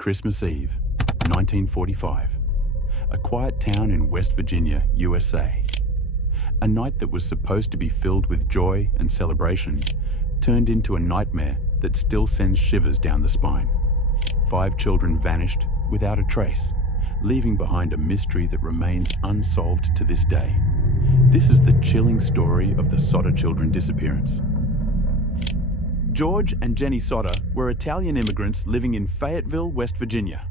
Christmas Eve, 1945. A quiet town in West Virginia, USA. A night that was supposed to be filled with joy and celebration turned into a nightmare that still sends shivers down the spine. 5 children vanished without a trace, leaving behind a mystery that remains unsolved to this day. This is the chilling story of the Sodder children disappearance. George and Jenny Sodder were Italian immigrants living in Fayetteville, West Virginia.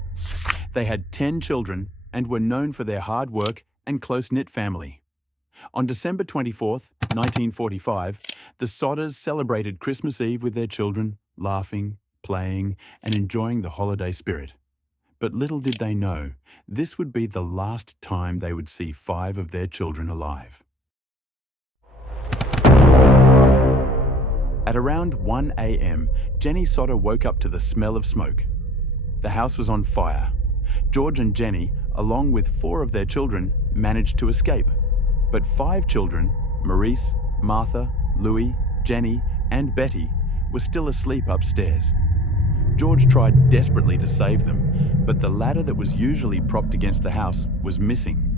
They had 10 children and were known for their hard work and close-knit family. On December 24th, 1945, the Sodders celebrated Christmas Eve with their children, laughing, playing, and enjoying the holiday spirit. But little did they know, this would be the last time they would see 5 of their children alive. At around 1 a.m., Jenny Sodder woke up to the smell of smoke. The house was on fire. George and Jenny, along with 4 of their children, managed to escape. But 5 children, Maurice, Martha, Louis, Jenny, and Betty, were still asleep upstairs. George tried desperately to save them, but the ladder that was usually propped against the house was missing.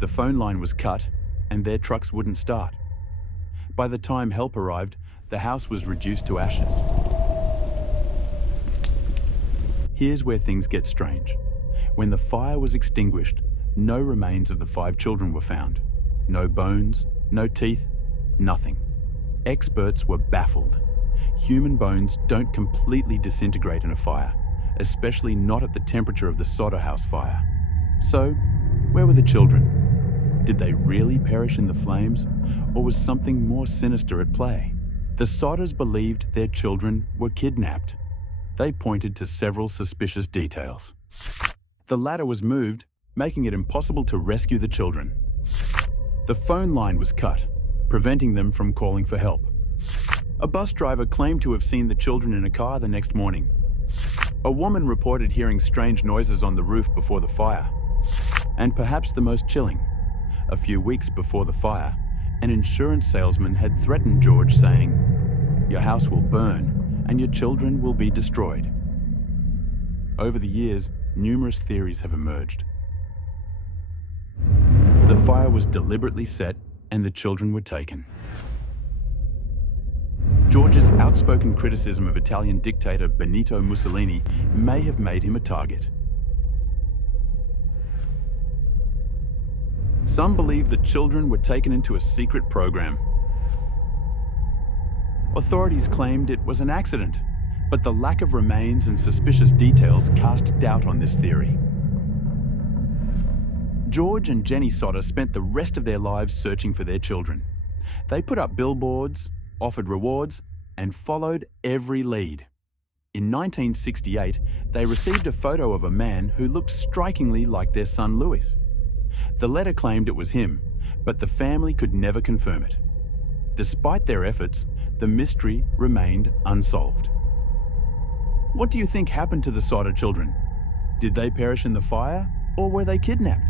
The phone line was cut, and their trucks wouldn't start. By the time help arrived, the house was reduced to ashes. Here's where things get strange. When the fire was extinguished, no remains of the 5 children were found. No bones, no teeth, nothing. Experts were baffled. Human bones don't completely disintegrate in a fire, especially not at the temperature of the Sodder house fire. So, where were the children? Did they really perish in the flames, or was something more sinister at play? The Sodders believed their children were kidnapped. They pointed to several suspicious details. The ladder was moved, making it impossible to rescue the children. The phone line was cut, preventing them from calling for help. A bus driver claimed to have seen the children in a car the next morning. A woman reported hearing strange noises on the roof before the fire. And perhaps the most chilling, a few weeks before the fire, an insurance salesman had threatened George, saying, "Your house will burn and your children will be destroyed." Over the years, numerous theories have emerged. The fire was deliberately set and the children were taken. George's outspoken criticism of Italian dictator Benito Mussolini may have made him a target. Some believe the children were taken into a secret program. Authorities claimed it was an accident, but the lack of remains and suspicious details cast doubt on this theory. George and Jenny Sodder spent the rest of their lives searching for their children. They put up billboards, offered rewards, and followed every lead. In 1968, they received a photo of a man who looked strikingly like their son Louis. The letter claimed it was him, but the family could never confirm it. Despite their efforts, the mystery remained unsolved. What do you think happened to the Sodder children? Did they perish in the fire, or were they kidnapped?